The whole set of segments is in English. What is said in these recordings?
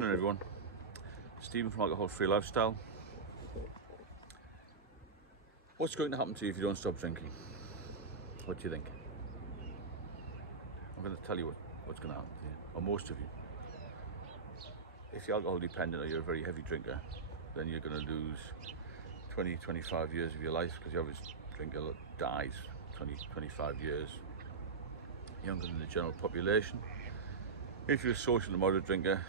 afternoon, everyone. Stephen from Alcohol Free Lifestyle. What's going to happen to you if you don't stop drinking? What do you think? I'm going to tell you what's going to happen to you, or most of you. If you're alcohol dependent or you're a very heavy drinker, then you're going to lose 20, 25 years of your life, because the average drinker dies 20, 25 years younger than the general population. If you're a social and moderate drinker,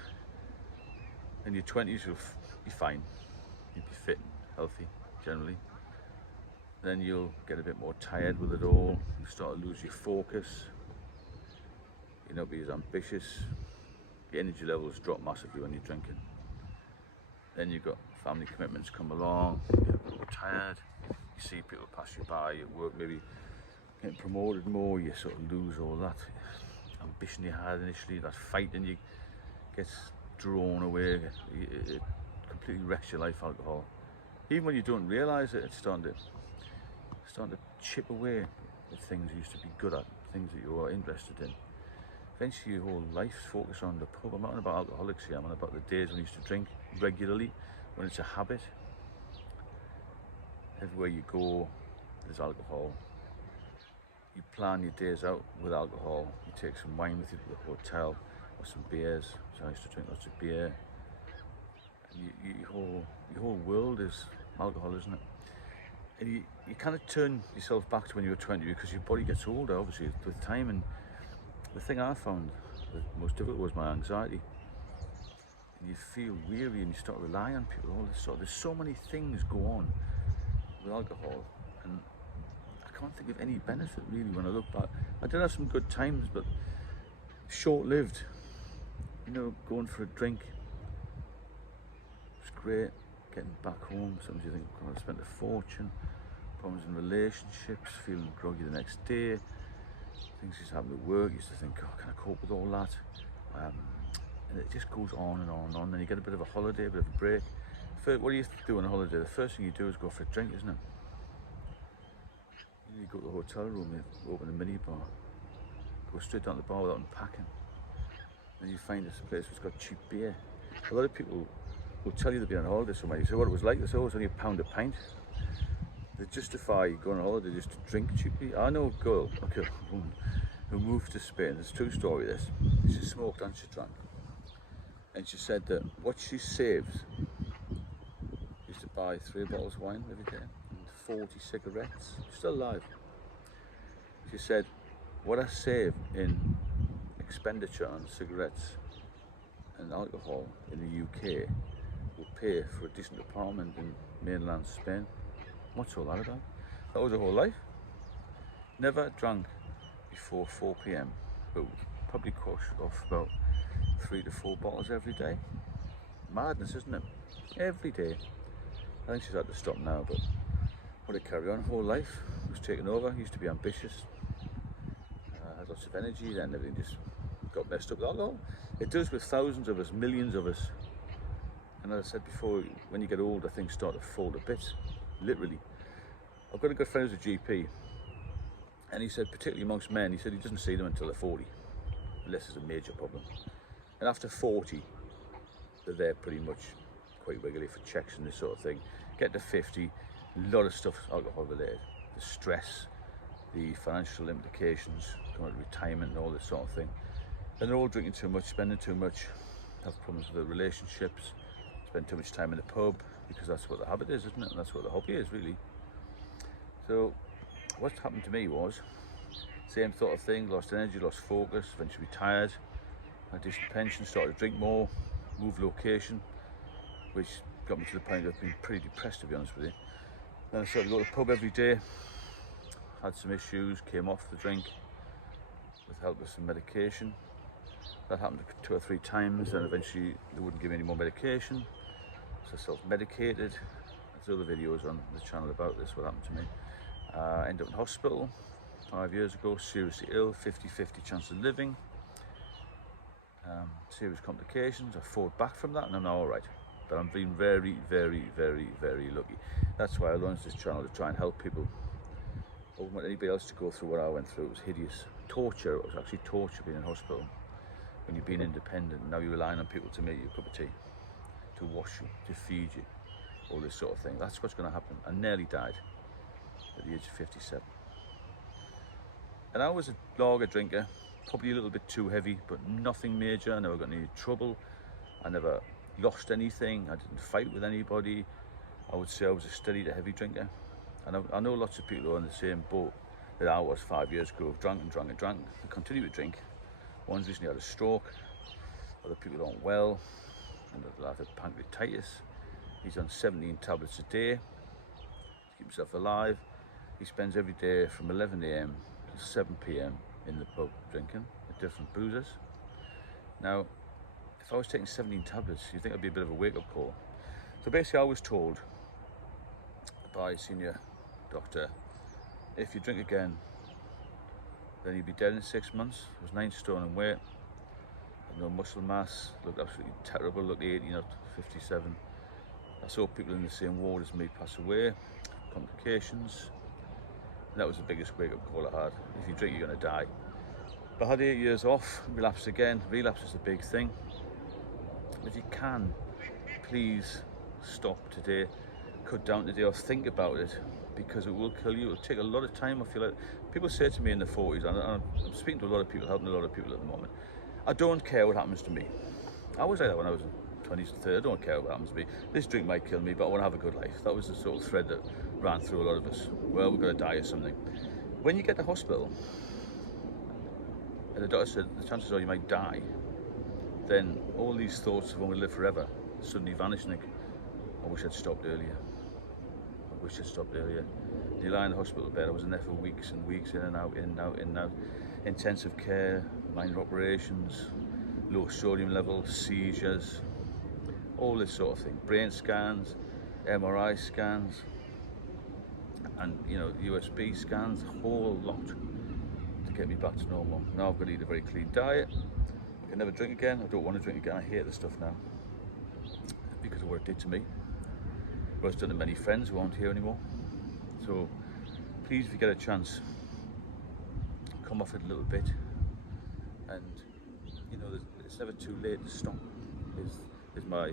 in your 20s you'll be fine. You'll be fit, healthy, generally. Then you'll get a bit more tired with it all. You start to lose your focus. You'll not be as ambitious. Your energy levels drop massively when you're drinking. Then you've got family commitments come along. You get a bit more tired. You see people pass you by at work, maybe getting promoted more. You sort of lose all that ambition you had initially. That fight in you gets drawn away. It completely wrecks your life, alcohol. Even when you don't realise it, it's starting to chip away at things you used to be good at, things that you were interested in. Eventually your whole life's focused on the pub. I'm not on about alcoholics here, I'm on about the days when you used to drink regularly, when it's a habit. Everywhere you go, there's alcohol. You plan your days out with alcohol. You take some wine with you to the hotel, or some beers. So I used to drink lots of beer. And your whole world is alcohol, isn't it? And you kind of turn yourself back to when you were 20, because your body gets older, obviously, with time. And the thing I found the most difficult was my anxiety. And you feel weary and you start relying on people, all this sort. There's so many things go on with alcohol, and I can't think of any benefit really when I look back. I did have some good times, but short-lived. You know, going for a drink, it's great. Getting back home, sometimes you think, God, I spent a fortune. Problems in relationships, feeling groggy the next day. Things just happen at work. You used to think, oh, can I cope with all that? And it just goes on and on and on. Then you get a bit of a holiday, a bit of a break. What do you do on a holiday? The first thing you do is go for a drink, isn't it? You go to the hotel room, you open a mini bar, go straight down to the bar without unpacking. Then you find this place that's got cheap beer. A lot of people will tell you they've been on holiday somewhere. You say what it was like. They say, oh, it's only £1 a pint. They justify going on holiday just to drink cheaply. I know a girl, who moved to Spain. It's a true story, this. She smoked and she drank. And she said that what she saves, used to buy 3 bottles of wine every day and 40 cigarettes. She's still alive. She said, what I save in expenditure on cigarettes and alcohol in the UK will pay for a decent apartment in mainland Spain. What's all that about? That was her whole life. Never drank before 4 p.m, but probably crush off about 3 to 4 bottles every day. Madness, isn't it? Every day. I think she's had to stop now, but what a carry on. Whole life was taken over. Used to be ambitious, had lots of energy, then everything just got messed up with alcohol. It does with thousands of us, millions of us. And as I said before, when you get older, things start to fall to bits, literally. I've got a good friend who's a GP, and he said, particularly amongst men, he said he doesn't see them until they're 40, unless there's a major problem. And after 40, they're there pretty much quite regularly for checks and this sort of thing. Get to 50, a lot of stuff alcohol related. The stress, the financial implications, going to retirement and all this sort of thing. And they're all drinking too much, spending too much, have problems with their relationships, spend too much time in the pub, because that's what the habit is, isn't it? And that's what the hobby is, really. So what happened to me was, same sort of thing, lost energy, lost focus, eventually retired, had a decent pension, started to drink more, moved location, which got me to the point of being pretty depressed, to be honest with you. Then I started to go to the pub every day, had some issues, came off the drink with help with some medication. That happened 2 or 3 times, and eventually they wouldn't give me any more medication, so I self-medicated. There's other videos on the channel about this, what happened to me. Ended up in hospital 5 years ago, seriously ill, 50-50 chance of living. Serious complications. I fought back from that and I'm now alright. But I'm being very, very, very, very lucky. That's why I launched this channel, to try and help people. I wouldn't want anybody else to go through what I went through. It was hideous. Torture, it was actually torture being in hospital. when you've been independent, now you're relying on people to make you a cup of tea, to wash you, to feed you, all this sort of thing. That's what's going to happen. I nearly died at the age of 57. And I was a lager drinker, probably a little bit too heavy, but nothing major. I never got any trouble. I never lost anything. I didn't fight with anybody. I would say I was a steady to heavy drinker. And I know lots of people who are in the same boat that I was 5 years ago, drank and drank and drank. They continue to drink. One's recently had a stroke. Other people aren't well. Another had pancreatitis. He's on 17 tablets a day to keep himself alive. He spends every day from 11 a.m. to 7 p.m. in the pub drinking at different boozers. Now, if I was taking 17 tablets, you'd think it'd be a bit of a wake-up call. So basically, I was told by a senior doctor, if you drink again, then you'd be dead in 6 months. I was 9 stone in weight, had no muscle mass, looked absolutely terrible, looked 80, not 57. I saw people in the same ward as me pass away, complications, and that was the biggest wake-up call I had. If you drink, you're going to die. But I had 8 years off, relapsed again. Relapse is the big thing. If you can, please stop today, cut down today, or think about it, because it will kill you. It'll take a lot of time. I feel like people say to me in their 40s, and I'm speaking to a lot of people, helping a lot of people at the moment, I don't care what happens to me. I was like that when I was in 20s and 30s. I don't care what happens to me. This drink might kill me, but I want to have a good life. That was the sort of thread that ran through a lot of us. Well, we're going to die or something. When you get to hospital, and the doctor said the chances are you might die, then all these thoughts of I'm going to live forever suddenly vanish, and think, I wish I'd stopped earlier. I wish I'd stopped earlier. You lie in the hospital bed, I was in there for weeks and weeks, in and out, in and out, in and out. Intensive care, minor operations, low sodium levels, seizures, all this sort of thing. Brain scans, MRI scans, and USB scans, a whole lot to get me back to normal. Now I've got to eat a very clean diet. I can never drink again. I don't want to drink again. I hate this stuff now because of what it did to me. But it's done to many friends who aren't here anymore. So please, if you get a chance, come off it a little bit. And it's never too late to stop. Is my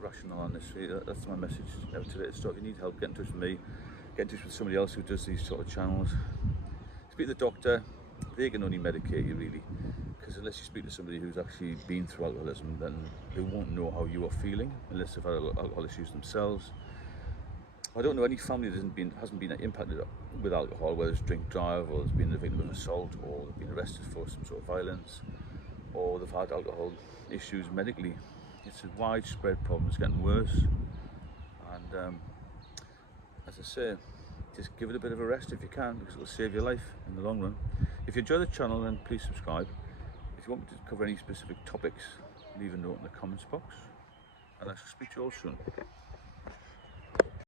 rationale on this. That's my message. It's never too late to stop. If you need help, get in touch with me. Get in touch with somebody else who does these sort of channels. Speak to the doctor. They can only medicate you, really, because unless you speak to somebody who's actually been through alcoholism, then they won't know how you are feeling unless they've had alcohol issues themselves. I don't know any family that hasn't been impacted with alcohol, whether it's drink drive, or there's been the victim of assault, or they've been arrested for some sort of violence, or they've had alcohol issues medically. It's a widespread problem. It's getting worse, and as I say, just give it a bit of a rest if you can, because it will save your life in the long run. If you enjoy the channel, then please subscribe. If you want me to cover any specific topics, leave a note in the comments box, and I shall speak to you all soon.